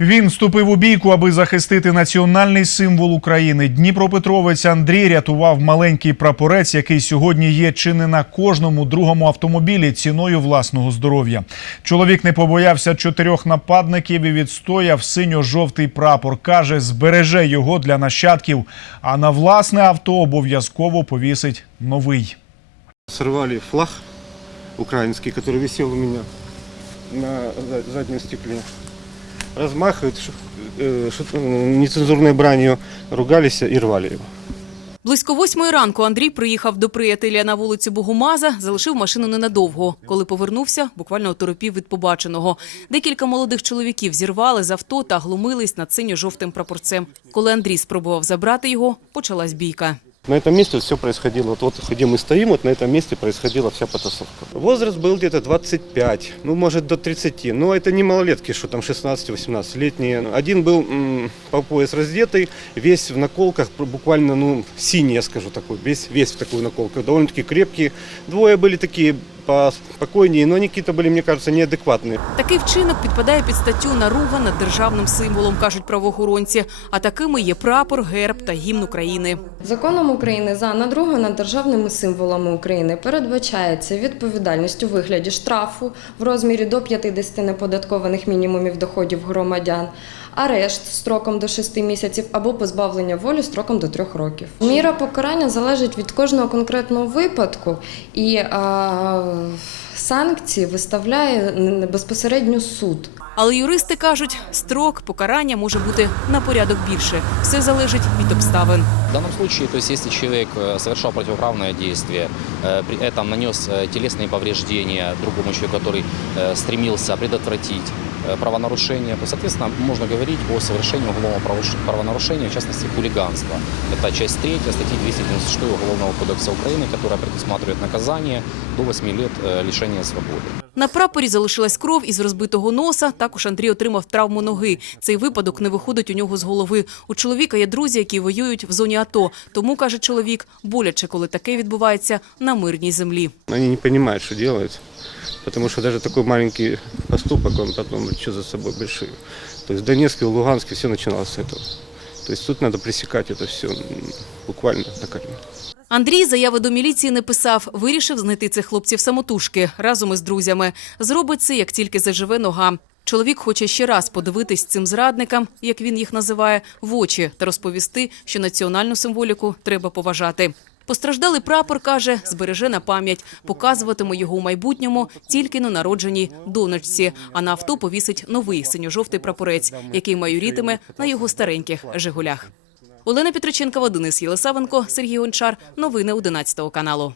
Він вступив у бійку, аби захистити національний символ України. Дніпропетровець Андрій рятував маленький прапорець, який сьогодні є чи не на кожному другому автомобілі ціною власного здоров'я. Чоловік не побоявся чотирьох нападників і відстояв синьо-жовтий прапор. каже, збереже його для нащадків, а на власне авто обов'язково повісить новий. Сорвали флаг украинский, который висел у меня на за- заднем стекле. Размахивают, э, э, нецензурной бранью ругались и рвали его. Близько восьмої ранку Андрій приїхав до приятеля на вулицю Богомаза, залишив машину ненадовго. Коли повернувся, буквально оторопів від побаченого. Декілька молодих чоловіків зірвали з авто та глумились над синьо-жовтим прапорцем. Коли Андрій спробував забрати його, почалась бійка. На этом месте все происходило, вот, вот где мы стоим, вот на этом месте происходила вся потасовка. Возраст был где-то 25, ну может до 30, но это не малолетки, что там 16-18 летние. Один был м, по пояс раздетый, весь в наколках, буквально ну синий, я скажу такой, весь, весь в такую наколку, довольно-таки крепкие. Двое были такие поспокойнее, но они какие-то были, мне кажется, неадекватные. Такий вчинок підпадає під статтю наруга над державним символом, кажуть правоохоронці. А такими є прапор, герб та гімн України. Законом України за надругу над державними символами України передбачається відповідальність у вигляді штрафу в розмірі до 50 неподаткованих мінімумів доходів громадян, арешт строком до 6 місяців або позбавлення волі строком до 3 років. Міра покарання залежить від кожного конкретного випадку і а, санкції виставляє безпосередньо суд. Але юристи кажуть, строк покарання може бути на порядок більше. Все залежить від обставин. В данном случае, то есть если человек э, совершал противоправное действие, э, при этом нанес э, телесные повреждения другому человеку, который э, стремился предотвратить э, правонарушение, то, соответственно, можно говорить о совершении уголовного правош- правонарушения, в частности, хулиганства. Это часть 3 статьи 296 Уголовного кодекса Украины, которая предусматривает наказание до 8 лет э, лишения свободы. На прапорі залишилась кров із розбитого носа. Також Андрій отримав травму ноги. Цей випадок не виходить у нього з голови. У чоловіка є друзі, які воюють в зоні АТО. Тому каже чоловік, боляче, коли таке відбувається на мирній землі. Они не понимают, что делают, потому что даже такой маленький поступок, он потом влечет за собой большие. То есть в Донецке, в Луганске все начиналось с этого. То есть тут надо пресекать это все буквально корню. Андрій заяви до міліції не писав. Вирішив знайти цих хлопців самотужки разом із друзями. Зробить це, як тільки заживе нога. Чоловік хоче ще раз подивитись цим зрадникам, як він їх називає, в очі та розповісти, що національну символіку треба поважати. Постраждалий прапор каже, збереже на пам'ять, показуватиме його у майбутньому тільки на народженій донечці. А на авто повісить новий синьо-жовтий прапорець, який майорітиме на його стареньких Жигулях. Олена Петриченкова, Денис Єлисавенко, Сергій Гончар. Новини 11 каналу.